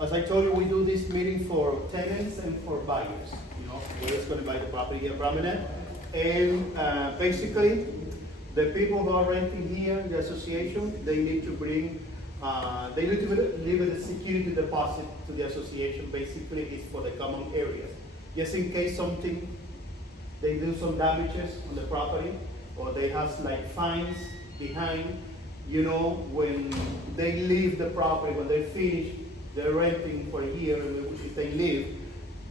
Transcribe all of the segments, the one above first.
As I told you, we do this meeting for tenants and for buyers. We're just going to buy the property here prominent. And basically, the people who are renting here, the association, they need to bring, they need to leave a security deposit to the association. Basically, it's for the common areas. Just in case something, they do some damages on the property, or they have like fines behind, when they leave the property, when they finish their renting for a year, if they leave,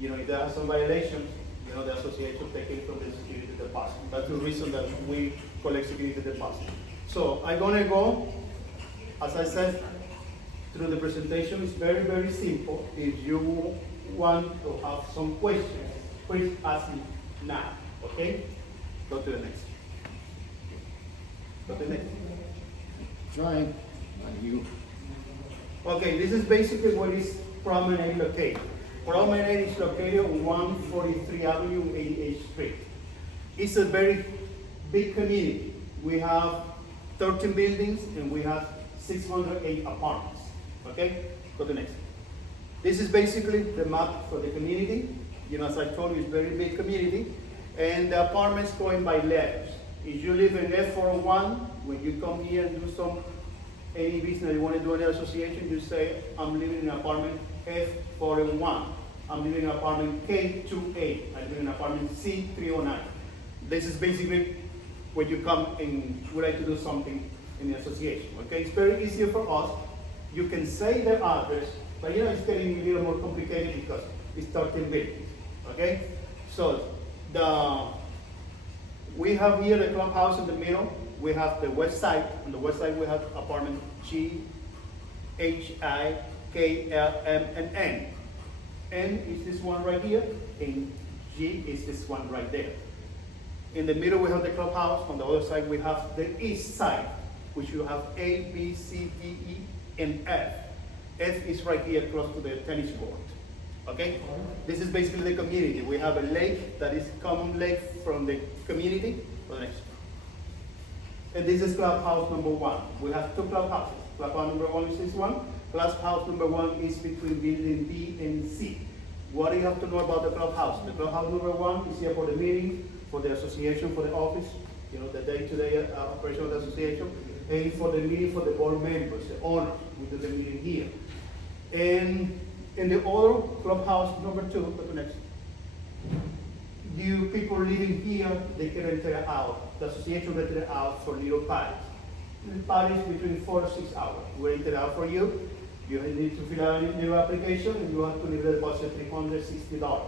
if there are some violations, the association take it from the security deposit. That's the reason that we collect security deposit. So I'm gonna go, as I said, through the presentation. It's very, very simple. If you want to have some questions, please ask me now, okay? Go to the next. Go to the next. Trying, not you. Okay, this is basically what is Promenade located. Promenade is located on 143 Avenue, 88th Street. It's a very big community. We have 13 buildings and we have 608 apartments. Okay, go to the next. This is basically the map for the community. As I told you, it's a very big community. And the apartments going by letters. If you live in F401, when you come here and do any business you want to do in the association, you say, I'm living in apartment F401. I'm living in apartment K28. I live in apartment C309. This is basically when you come and would like to do something in the association. Okay, it's very easy for us. You can say the address, but it's getting a little more complicated because it's 13 buildings. Okay, so we have here the clubhouse in the middle. We have the west side. On the west side, we have apartment G, H, I, K, L, M, and N. N is this one right here, and G is this one right there. In the middle, we have the clubhouse. On the other side, we have the east side, which you have A, B, C, D, E, and F. F is right here close to the tennis court. Okay? This is basically the community. We have a lake that is common lake from the community. Next. And this is clubhouse number 1. We have 2 clubhouses. Clubhouse number 1 is this one. Clubhouse number 1 is between building B and C. What do you have to know about the clubhouse? The clubhouse number 1 is here for the meeting, for the association, for the office, the day-to-day operation of the association, and for the meeting for the board members, the owners. We do the meeting here. And in the other clubhouse number 2, go to next. You people living here, they can rent it out. The association rent it out for little parties. Little parties between 4 to 6 hours. We rent it out for you. You need to fill out a new application, and you have to leave the deposit $360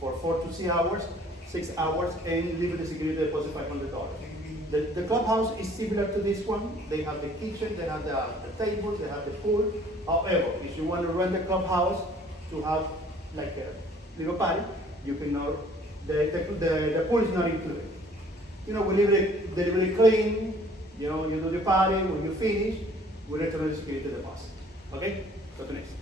for 4 to 6 hours, 6 hours, and leave the security deposit $500. The clubhouse is similar to this one. They have the kitchen, they have the tables, they have the pool. However, if you want to rent the clubhouse to have like a little party, you cannot. The pool is not included. We leave it deliberately clean. You do the party. When you finish, we return the security deposit. Okay? Go to next.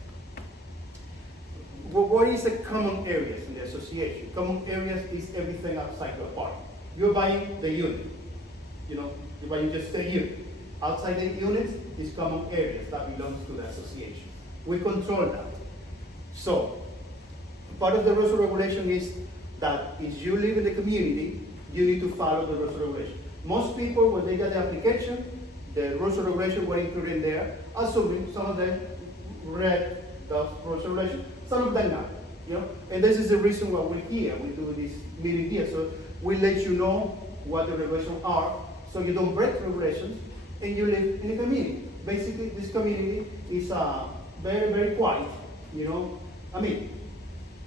What is the common areas in the association? Common areas is everything outside the apartment. You're buying the unit. You're buying just the unit. Outside the units is common areas that belongs to the association. We control that. So, part of the rules and regulation is that if you live in the community, you need to follow the rules and regulation. Most people, when they get the application, the rules and regulation were included in there, assuming some of them read the rules and regulation, some of them not. And this is the reason why we're here. We do this meeting here, so we let you know what the regulations are, so you don't break regulations, and you live in the community. Basically, this community is very, very quiet.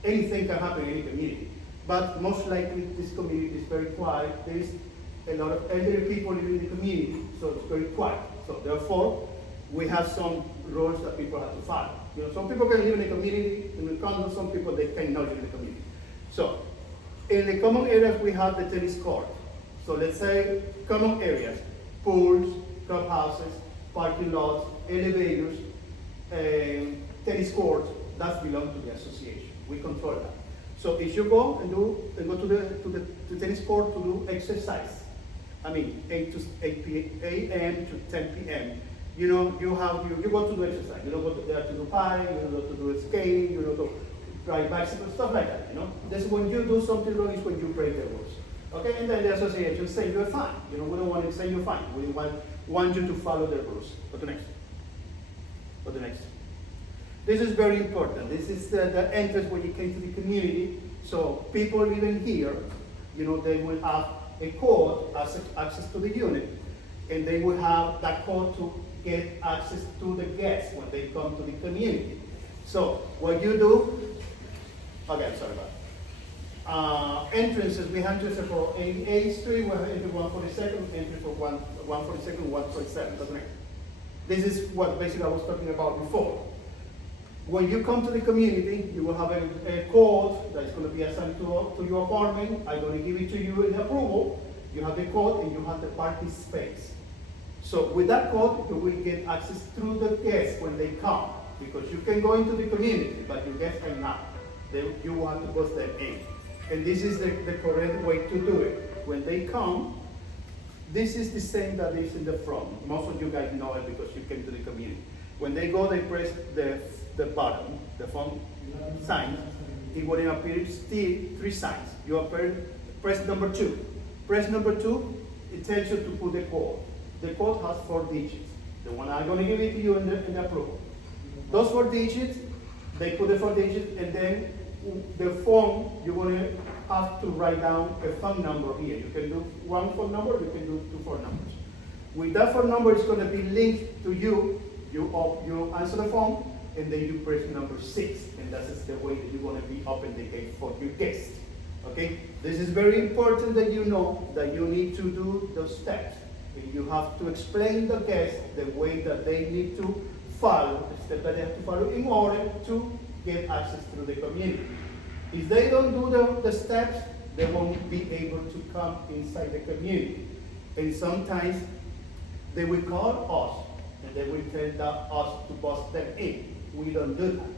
Anything can happen in any community. But most likely, this community is very quiet. There is a lot of elderly people living in the community, so it's very quiet. So therefore, we have some rules that people have to follow. Some people can live in the community, in the condo, some people they cannot live in the community. So, in the common areas, we have the tennis court. So let's say common areas, pools, clubhouses, parking lots, elevators, tennis courts, that belong to the association. We control that. So if you go and go to the tennis court to do exercise, 8 a.m. to 10 p.m., You know, you go to do exercise. You don't go there to do party, you don't go to do skating, you don't go to ride bicycle, stuff like that, you know. That's when you do something wrong is when you break the rules. Okay, and then the association say you're fine. You know, we don't want to say you're fine. We want you to follow the rules. Go to next. Go to next. This is very important. This is the entrance when you came to the community. So people living here, you know, they will have a code as access to the unit, and they will have that code to get access to the guests when they come to the community. So what you do, okay, I'm sorry about that. Entrances, we have entrances for 88th Street, we have entry 142nd, entry for 142nd, 147, doesn't it? This is what basically I was talking about before. When you come to the community, you will have a code that's going to be assigned to your apartment. I'm going to give it to you in approval. You have the code and you have the parking space. So with that code, you will get access through the guests when they come, because you can go into the community, but your guests cannot. You want to bust them in. And this is the correct way to do it. When they come, this is the same that is in the front. Most of you guys know it because you came to the community. When they go, they press the button, the phone sign. It will appear still 3 signs. You press number 2. Press number 2, it tells you to put the code. The code has 4 digits. The one I'm going to give it to you in the approval. Those 4 digits, they put the 4 digits, and then the phone, you're going to have to write down a phone number here. You can do 1 phone number, you can do 2 phone numbers. With that phone number, it's going to be linked to you. You answer the phone, and then you press number 6, and that is the way that you're going to be open the gate for your guest. Okay? This is very important that you know that you need to do those steps. You have to explain the guests the way that they need to follow, the steps that they have to follow in order to get access to the community. If they don't do the steps, they won't be able to come inside the community. And sometimes they will call us and they will tell us to bust them in. We don't do that.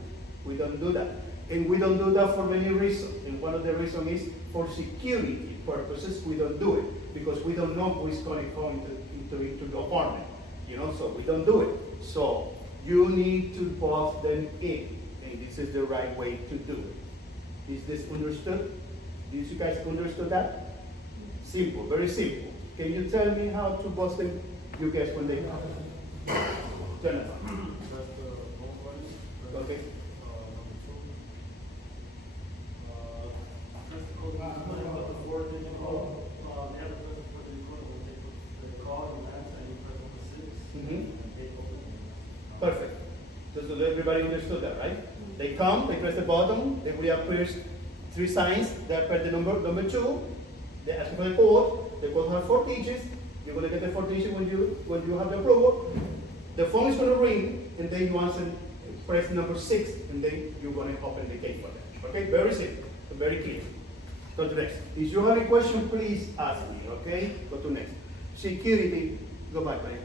We don't do that. And we don't do that for many reasons. And one of the reasons is for security purposes, we don't do it. Because we don't know who is going to come into the apartment. You know, so we don't do it. So you need to bust them in. And this is the right way to do it. Is this understood? Did you guys understood that? Simple, very simple. Can you tell me how to bust them, you guys, when they come? Jennifer. Okay. Perfect. So everybody understood that, right? They come, they press the button, they will appear 3 signs. They appear the number 2. They ask for the code. The code has 4 digits. You're going to get the 4 digits when you have the approval. The phone is going to ring, and then you answer, press number 6, and then you're going to open the gate for them. Okay? Very simple, very clear. Go to next. If you have a question, please ask me. Okay? Go to next. Security. Go back, man.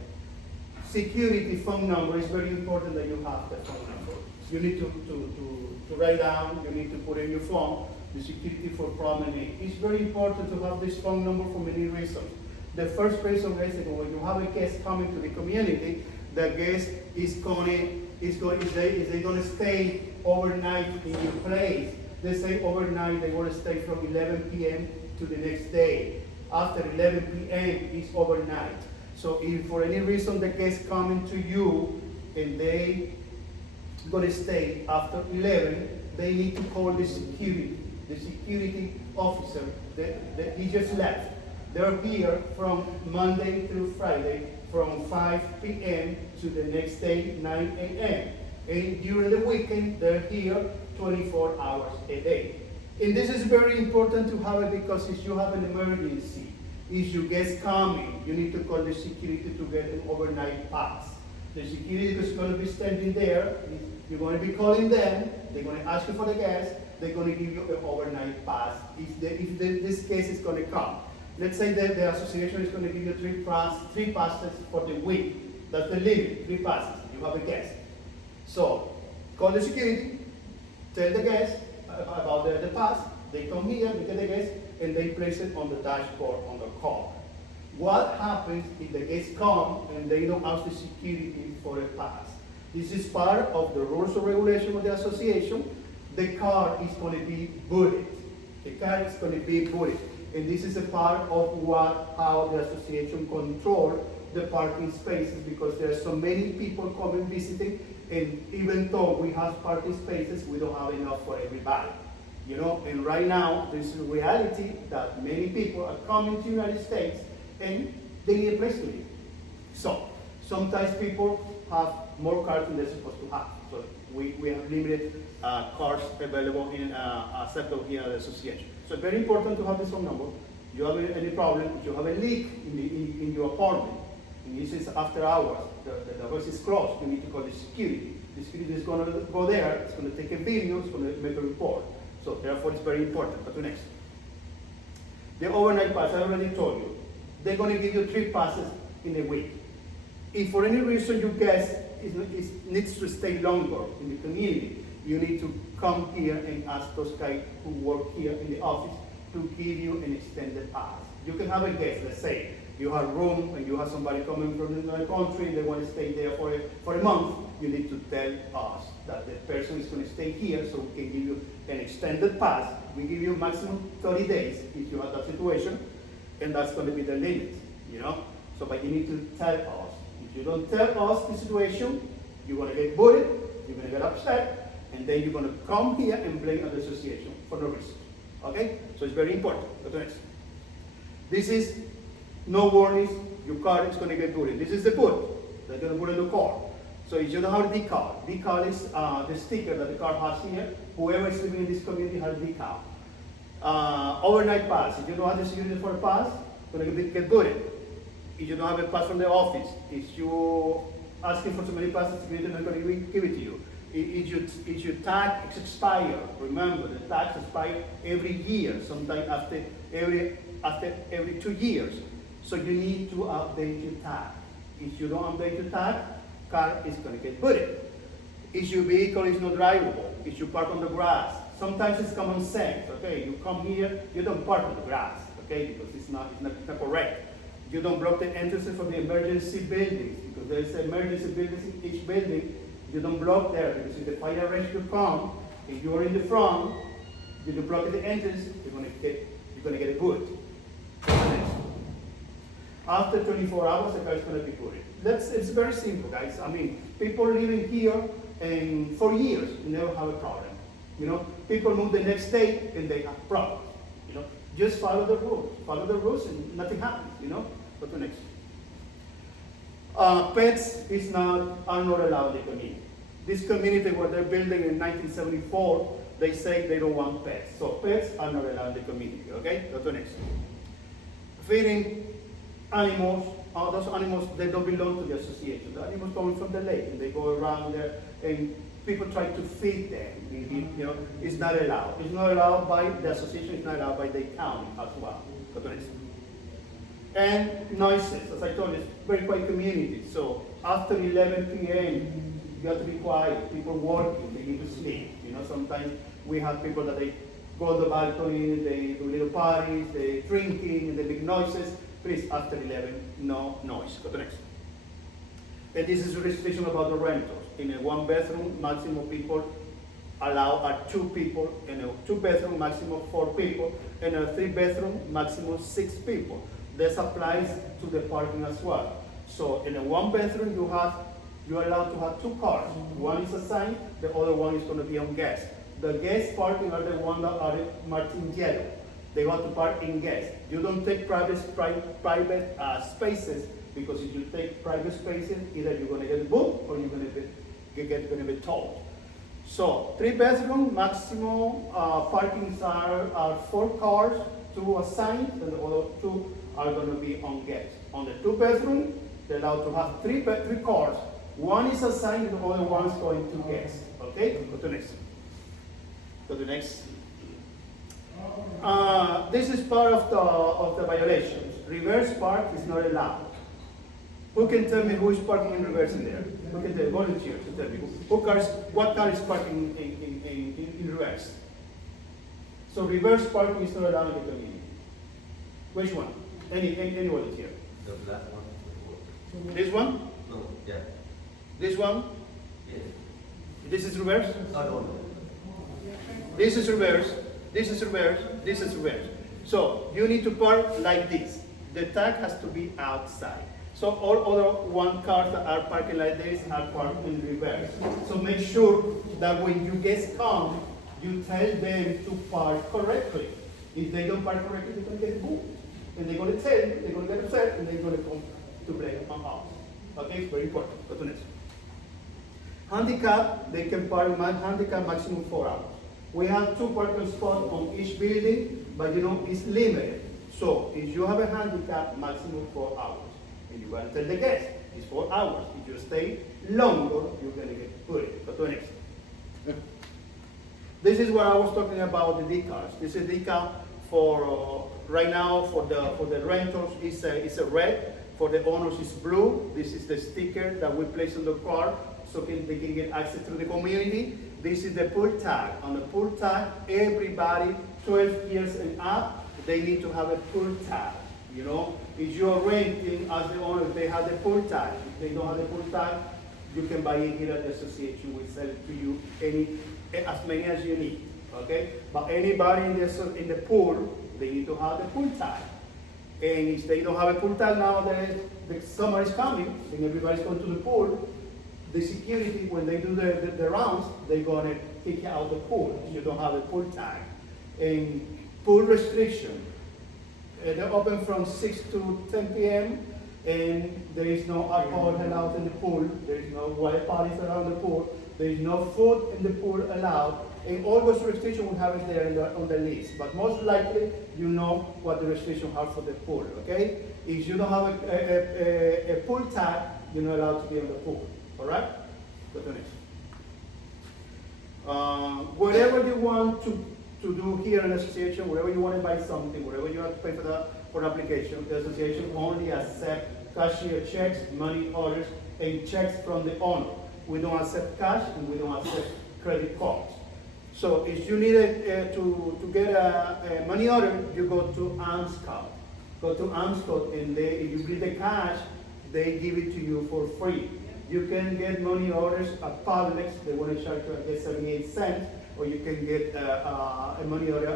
Security phone number is very important that you have the phone number. You need to write down, you need to put in your phone, the security for problem A. It's very important to have this phone number for many reasons. The first reason is that when you have a guest coming to the community, the guest is going to stay overnight in your place. They say overnight, they want to stay from 11 p.m. to the next day. After 11 p.m. is overnight. So if for any reason the guest coming to you and they going to stay after 11, they need to call the security officer. He just left. They're here from Monday through Friday from 5 p.m. to the next day, 9 a.m. And during the weekend, they're here 24 hours a day. And this is very important to have it because if you have an emergency, if your guest coming, you need to call the security to get an overnight pass. The security is going to be standing there. You're going to be calling them. They're going to ask you for the guest. They're going to give you an overnight pass if this case is going to come. Let's say that the association is going to give you 3 passes for the week. That's the limit, 3 passes. You have a guest. So call the security, tell the guest about the pass. They come here, they get the guest, and they place it on the dashboard on the car. What happens if the guests come and they don't ask the security for a pass? This is part of the rules and regulation of the association. The car is going to be booted. The car is going to be booted. And this is a part of how the association controls the parking spaces, because there are so many people coming visiting, and even though we have parking spaces, we don't have enough for everybody. You know, and right now, there's a reality that many people are coming to the United States and they need a place to live. So, sometimes people have more cars than they're supposed to have. So, we have limited cars available in a sector here at the association. So, it's very important to have this phone number. If you have any problem, if you have a leak in your apartment, and this is after hours, the house is closed, you need to call the security. The security is going to go there, it's going to take a video, it's going to make a report. So therefore it's very important. But next. The overnight pass, I already told you. They're going to give you 3 passes in a week. If for any reason you guess it needs to stay longer in the community, you need to come here and ask those guys who work here in the office to give you an extended pass. You can have a guest, let's say, you have room and you have somebody coming from another country and they want to stay there for a month, you need to tell us that the person is going to stay here so we can give you an extended pass. We give you maximum 30 days if you have that situation, and that's going to be the limit, you know? So, but you need to tell us. If you don't tell us the situation, you're going to get booted, you're going to get upset, and then you're going to come here and blame the association for no reason. Okay? So it's very important. Go to next. This is no warnings, your car is going to get booted. This is the boot. They're going to put in the car. So you don't have a decal. Decal is the sticker that the car has here. Whoever is living in this community has decal. Overnight pass. If you don't have the security for a pass, you're going to get booted. If you don't have a pass from the office, if you're asking for so many passes, the security is not going to give it to you. If your tag expires, remember the tags expire every year, sometimes after every 2 years. So you need to update your tag. If you don't update your tag, car is going to get booted. If your vehicle is not drivable, if you park on the grass, sometimes it's common sense, okay? You come here, you don't park on the grass, okay? Because it's not correct. You don't block the entrances for the emergency buildings, because there's emergency buildings in each building. You don't block there, because if the fire rescue come, if you're in the front, you don't block the entrance, you're going to get a boot. After 24 hours, the car is going to be booted. It's very simple, guys. I mean, people living here and for years never have a problem. You know, people move the next day and they have problems. You know, just follow the rules. Follow the rules and nothing happens. You know. Go to next. Pets are not allowed in the community. This community, what they're building in 1974, they say they don't want pets. So pets are not allowed in the community. Okay. Go to next. Feeding animals, those animals, they don't belong to the association. The animals coming from the lake, and they go around there, and people try to feed them. You know, it's not allowed. It's not allowed by the association. It's not allowed by the county as well. And noises, as I told you, it's very quiet community. So after 11 p.m., you have to be quiet. People working, they need to sleep. You know, sometimes we have people that they go to the balcony, they do little parties, they drinking, and they make noises. Please, after 11, no noise. Go to next. And this is a restriction about the rentals. In a 1-bedroom, maximum people allowed are 2 people. In a 2-bedroom, maximum 4 people. In a 3-bedroom, maximum 6 people. This applies to the parking as well. So in a 1-bedroom, you're allowed to have 2 cars. One is assigned, the other one is going to be on guest. The guest parking are the ones that are marked in yellow. They want to park in guest. You don't take private spaces, because if you take private spaces, either you're going to get booked or you're going to be towed. So 3-bedroom maximum parkings are 4 cars, 2 assigned, and the other 2 are going to be on guest. On the 2-bedroom, they're allowed to have 3 cars. One is assigned, and the other one is going to guest. Okay, go to next. Go to next. This is part of the violations. Reverse park is not allowed. Who can tell me who is parking in reverse in there? Who can tell me? Volunteers to tell me. What car is parking in reverse? So reverse parking is not allowed in the community. Which one? Any volunteer. The black one. This one? No, yeah. This one? Yeah. This is reverse? I don't know. This is reverse, this is reverse, this is reverse. So you need to park like this. The tag has to be outside. So all other one cars that are parking like this are parked in reverse. So make sure that when you guests come, you tell them to park correctly. If they don't park correctly, they're gonna get booed. And they're gonna tell you, they're gonna get upset, and they're gonna come to blame on us. Okay, it's very important. Go to next. Handicap, they can park handicap maximum 4 hours. We have 2 parking spots on each building, but you know, it's limited. So if you have a handicap, maximum 4 hours. And you gotta tell the guest, it's 4 hours. If you stay longer, you're gonna get put. Go to the next. This is what I was talking about, the decals. This is decal for, right now, for the renters, it's a red. For the owners, it's blue. This is the sticker that we place on the car, so they can get access to the community. This is the pool tag. On the pool tag, everybody 12 years and up, they need to have a pool tag. You know, if you're renting as the owner, they have the pool tag. If they don't have the pool tag, you can buy it here at the association. We sell it to you as many as you need. Okay, but anybody in the pool, they need to have the pool tag. And if they don't have a pool tag now, the summer is coming, and everybody's going to the pool. The security, when they do the rounds, they're gonna kick you out the pool if you don't have a pool tag. And pool restriction, they're open from 6 to 10 p.m. and there is no alcohol allowed in the pool. There is no wild parties around the pool. There is no food in the pool allowed. And all those restrictions we have it there on the list. But most likely, you know what the restrictions are for the pool, okay? If you don't have a pool tag, you're not allowed to be in the pool. All right? Go to the next. Whatever you want to do here in the association, whatever you want to buy something, whatever you have to pay for the application, the association only accept cashier checks, money orders, and checks from the owner. We don't accept cash and we don't accept credit cards. So if you need to get a money order, you go to AMSCO. Go to AMSCO, and if you bring the cash, they give it to you for free. You can get money orders at Publix. They want to charge you, I guess, 78 cents, or you can get a money order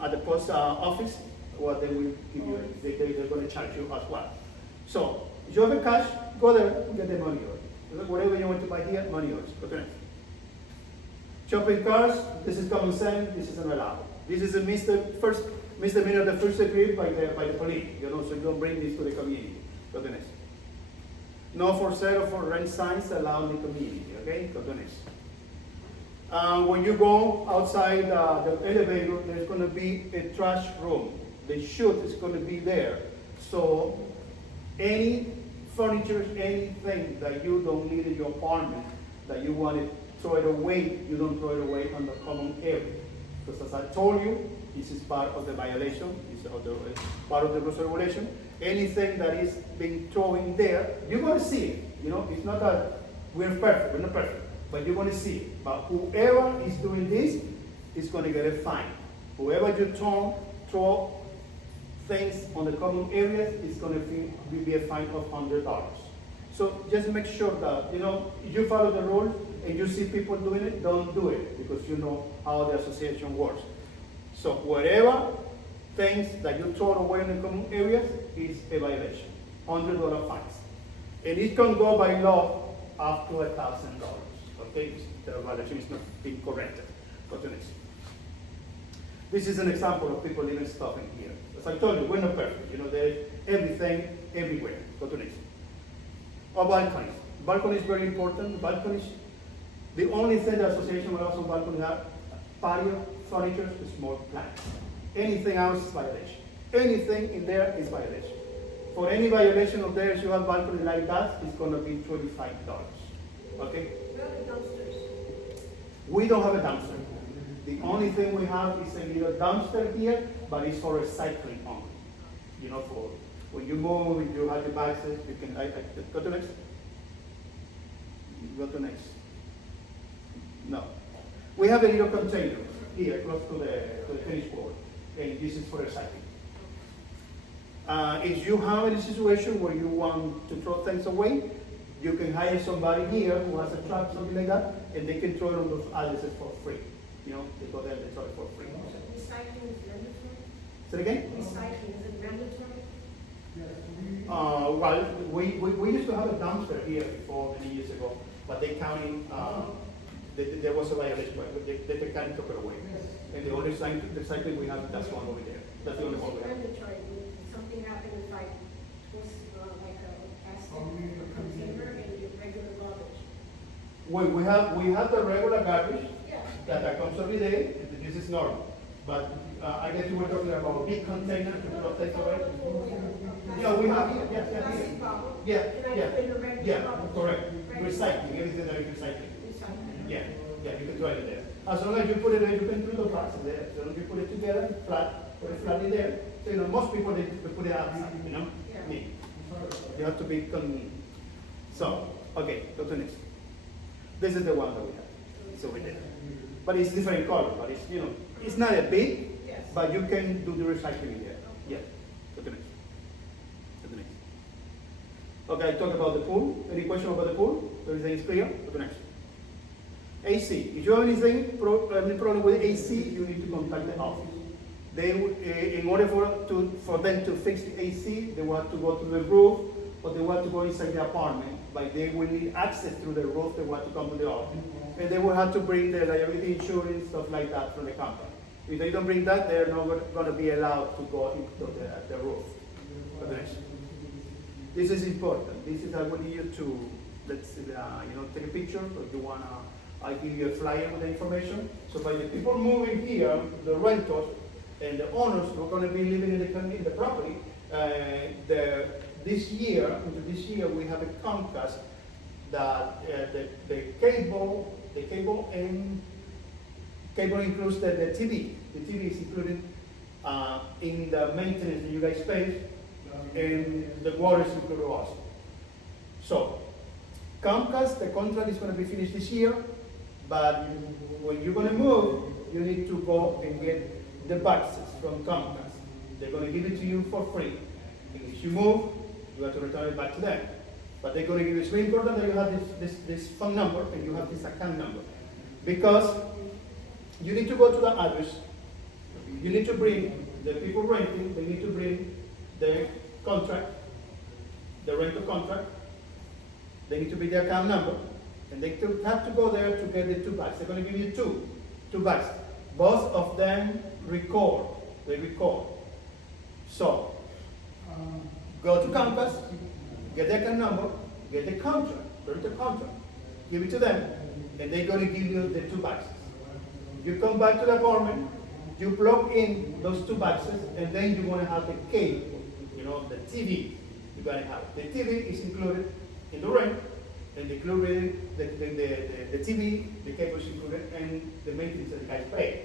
at the post office, or they will give you. They're going to charge you as well. So if you have a cash, go there and get the money order. Whatever you want to buy here, money orders. Okay. Shopping carts. This is common sense. This is unallowed. This is a misdemeanor of the first degree by the police. You know, so you don't bring this to the community. Go to the next. No for sale or for rent signs allowed in the community. Okay, go to the next. When you go outside the elevator, there's going to be a trash room. The chute is going to be there. So any furniture, anything that you don't need in your apartment, that you want to throw it away, you don't throw it away on the common area. Because as I told you, this is part of the violation, this is part of the rules regulation. Anything that is being thrown in there, you're going to see it. You know, it's not that we're perfect, we're not perfect, but you're going to see it. But whoever is doing this is going to get a fine. Whoever you throw things on the common areas is going to be a fine of $100. So just make sure that, you know, if you follow the rules and you see people doing it, don't do it, because you know how the association works. So whatever things that you throw away in the common areas is a violation, $100 fines. And it can go by law up to $1,000. Okay, the violation is not being corrected. Go to next. This is an example of people leaving stuff in here. As I told you, we're not perfect. You know, there's everything everywhere. Go to next. Or balconies. Balcony is very important. Balconies, the only thing the association will also balcony have, patio, furniture, small plants. Anything else is violation. Anything in there is violation. For any violation of theirs, you have balcony like that, it's going to be $25. Okay? We don't have a dumpster. The only thing we have is a little dumpster here, but it's for recycling only. You know, for when you move, if you have your bags, you can, go to next. Go to next. No. We have a little container here close to the tennis court. and this is for recycling. If you have any situation where you want to throw things away, you can hire somebody here who has a truck, something like that, and they can throw it on those addresses for free. You know, they go there and they throw it for free. Recycling is mandatory? Say it again? Recycling, is it mandatory? Well, we used to have a dumpster here before many years ago, but they counted, there was a violation, but they kind of took it away. And the only recycling we have, that's one over there. That's the only one we have. Mandatory, if something happened if I was like a plastic container and your regular garbage. We have the regular garbage Yeah. that comes every day, and this is normal. But I guess you were talking about a big container to throw things away. Yeah, we have here, yes, yeah, Plastic here. bottle. Yeah, And I yeah, put in a regular yeah, garbage. correct. Regular. Recycling, everything that is recycling. Recycling. Yeah, you can throw it there. As long as you put it there, you can throw the boxes there. As long as you put it together, put it flat in there. So, you know, most people, they put it outside, you know? Yeah. Me. You have to be convenient. So, okay, go to next. This is the one that we have. It's over there. But it's different color, but it's, you know, it's not a big, Yes. but you can do the recycling there. Yeah, go to next. Go to next. Okay, I talked about the pool. Any question about the pool? Everything is clear? Go to next. AC. If you have any problem with AC, you need to contact the office. They, in order for them to fix the AC, they will have to go to the roof, or they will have to go inside the apartment. But they will need access through the roof. They will have to come to the office, and they will have to bring the liability insurance, stuff like that, from the company. If they don't bring that, they're not going to be allowed to go into the roof. This is important. This is I want you to take a picture, or you wanna. I give you a flyer with the information. So by the people moving here, the renters and the owners who are going to be living in the property, this year we have a Comcast that the cable includes the TV. The TV is included in the maintenance that you guys pay, and the water is included also. So Comcast, the contract is going to be finished this year. But when you're going to move, you need to go and get the boxes from Comcast. They're going to give it to you for free. And if you move, you have to return it back to them. But they're going to give you, it's very important that you have this phone number and you have this account number. Because you need to go to the address, you need to bring the people renting, they need to bring the contract, the rental contract, they need to bring the account number. And they have to go there to get the 2 bags. They're going to give you two bags. Both of them record. They record. So, go to Compass, get the account number, get the contract, print the contract, give it to them, and they're going to give you the 2 boxes. You come back to the apartment, you plug in those 2 boxes, and then you're going to have the cable, the TV. You're going to have the TV is included in the rent. And included the TV, the cable is included, and the maintenance that the guys pay.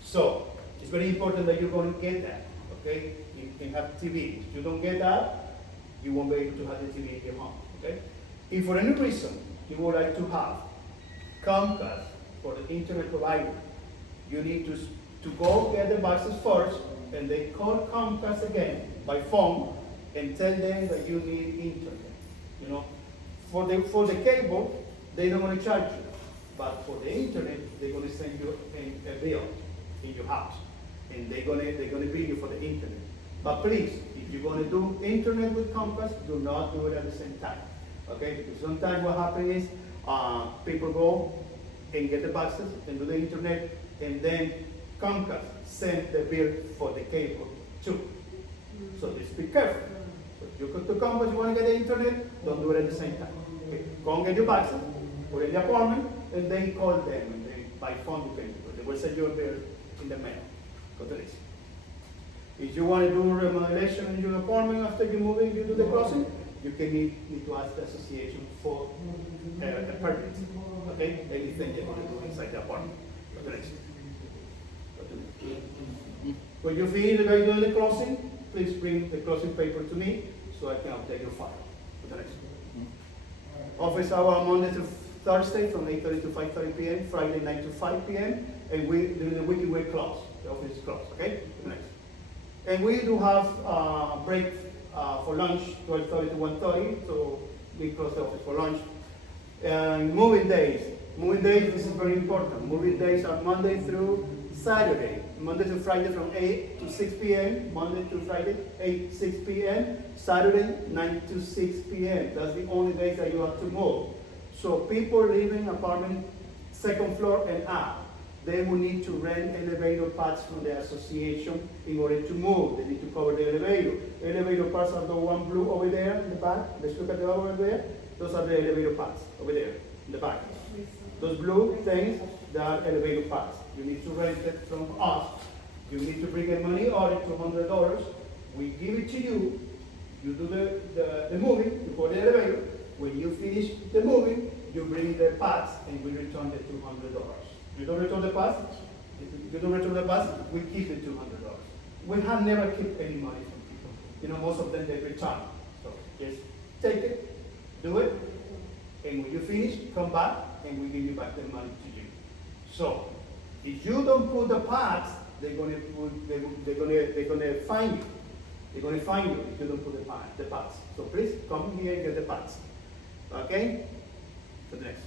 So it's very important that you're going to get that. Okay, you can have TV. If you don't get that, you won't be able to have the TV in your home. Okay. If for any reason you would like to have Comcast for the internet provider, you need to go get the boxes first, and then call Comcast again by phone and tell them that you need internet. For the cable, they don't want to charge you. But for the internet, they're going to send you a bill in your house. And they're going to bill you for the internet. But please, if you're going to do internet with Comcast, do not do it at the same time. Okay? Because sometimes what happens is people go and get the boxes and do the internet, and then Comcast send the bill for the cable too. So just be careful. So if you go to Comcast, you want to get the internet, don't do it at the same time. Okay. Go and get your boxes, put it in the apartment, and then call them, and then by phone you can do it. They will send you a bill in the mail. Go to this. If you want to do remodelation in your apartment after you move in, you do the crossing, you can need to ask the association for a permit. Okay? Anything you're going to do inside the apartment. Go to this. When you finish by doing the crossing, please bring the crossing paper to me so I can update your file. Go to next. Office hour Monday to Thursday from 8:30 to 5:30 p.m., Friday 9 to 5 p.m., and during the weekend we're closed. The office is closed, okay? Next. And we do have break for lunch, 12:30 to 1:30, so we close the office for lunch. And moving days, this is very important. Moving days are Monday through Saturday. Monday to Friday from 8 to 6 p.m. Monday to Friday, 8 6 p.m. Saturday, 9 to 6 p.m. That's the only days that you have to move. So people living apartment second floor and up, they will need to rent elevator pads from the association in order to move. They need to cover the elevator. Elevator pads are the one blue over there in the back. Let's look at the over there. Those are the elevator pads over there in the back. Those blue things, they are elevator pads. You need to rent it from us. You need to bring in money or $200. We give it to you. You do the moving, you go to the elevator. When you finish the moving, you bring the pads and we return the $200. You don't return the pads? If you don't return the pads, we keep the $200. We have never kept any money from people. You know, most of them they return. So just take it, do it, and when you finish, come back and we give you back the money to you. So if you don't put the pads, they're gonna fine you. They're gonna fine you if you don't put the pads. So please come here and get the pads. Okay? The next.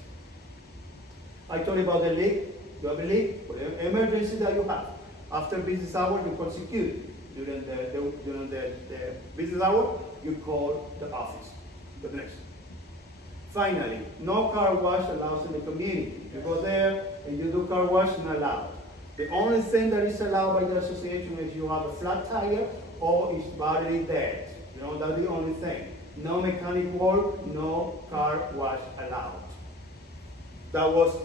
I told you about the leak. You have a leak, whatever emergency that you have. After business hour, you prosecute it. During the business hour, you call the office. The next. Finally, no car wash allowed in the community. You go there and you do car wash, not allowed. The only thing that is allowed by the association is you have a flat tire or it's battery dead. You know, that's the only thing. No mechanic work, no car wash allowed. That was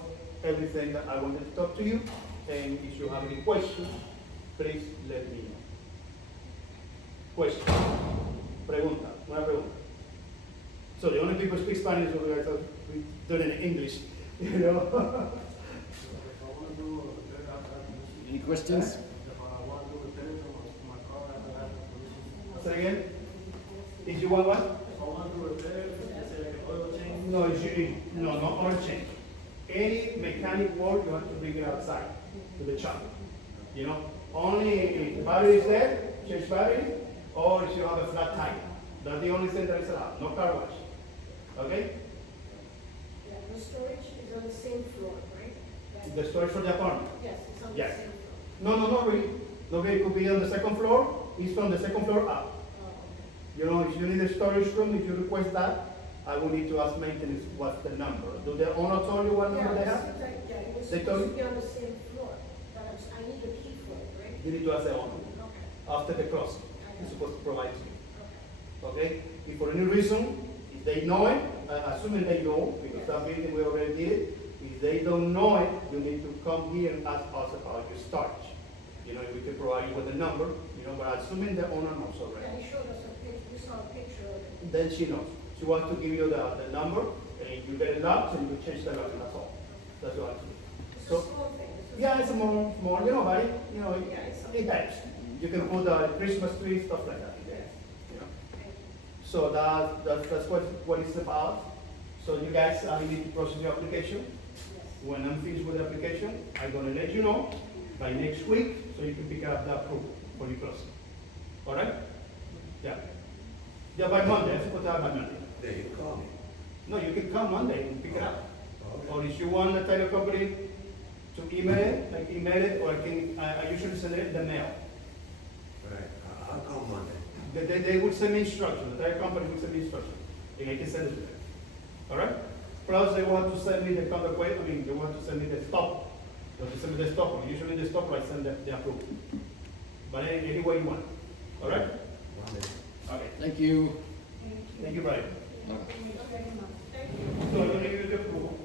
everything that I wanted to talk to you. And if you have any questions, please let me know. Question. Pregunta. Una pregunta. So the only people who speak Spanish over there, so we do it in English, you know. Any questions? Say again? If you want what? No, not oil change. Any mechanic work, you have to bring it outside to the shop. You know, only if the battery is dead, change battery, or if you have a flat tire. That's the only thing that is allowed, no car wash. Okay? Yeah, the storage is on the same floor, right? The storage for the apartment? Yes, it's on the Yes. same floor. No, not really. No, it could be on the second floor. It's from the second floor up. Oh, okay. You know, if you need a storage room, if you request that, I will need to ask maintenance what's the number. Do the owner tell you what number they have? It was They told supposed to be on the same floor, but I need the key for it, right? You need to ask the owner. Okay, After the crossing, you're supposed to provide to you. okay. Okay? If for any reason, if they know it, assuming they know, because that meeting we already did it, if they don't know it, you need to come here and ask us about your storage. You know, we can provide you with a number, you know, but assuming the owner knows Yeah, already. he showed us a picture, we saw a picture of it. Then she knows. She wants to give you the number, and you get it locked, and you change the lock, and that's all. That's what I do. It's a So, small thing. yeah, it's a more, you know, buddy, you know, Yeah, it's it helps. You can put a Christmas tree, stuff like that. You know? So that's what it's about. So you guys, need to process your application. When I'm finished with the application, I'm gonna let you know by next week, so you can pick up the approval for your process. All right? Yeah. Yeah, by Monday, I have to put that by Monday. There you call me. No, you can come Monday and pick it up. Okay. Or if you want the title company to email it, I can email it, or I usually send it in the mail. Right, I'll call Monday. They will send me instructions, the title company will send me instructions, and I can send it to them. All right? Plus, they want to send me the counterweight, they want to send me the stop. They want to send me the stop. Usually the stop, I send the approval. But any way you want. All right? Monday. Okay. Thank you. Thank you, Brian. So you're gonna give it the approval.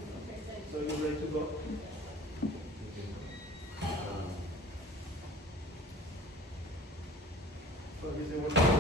So you're ready to go? So this is what.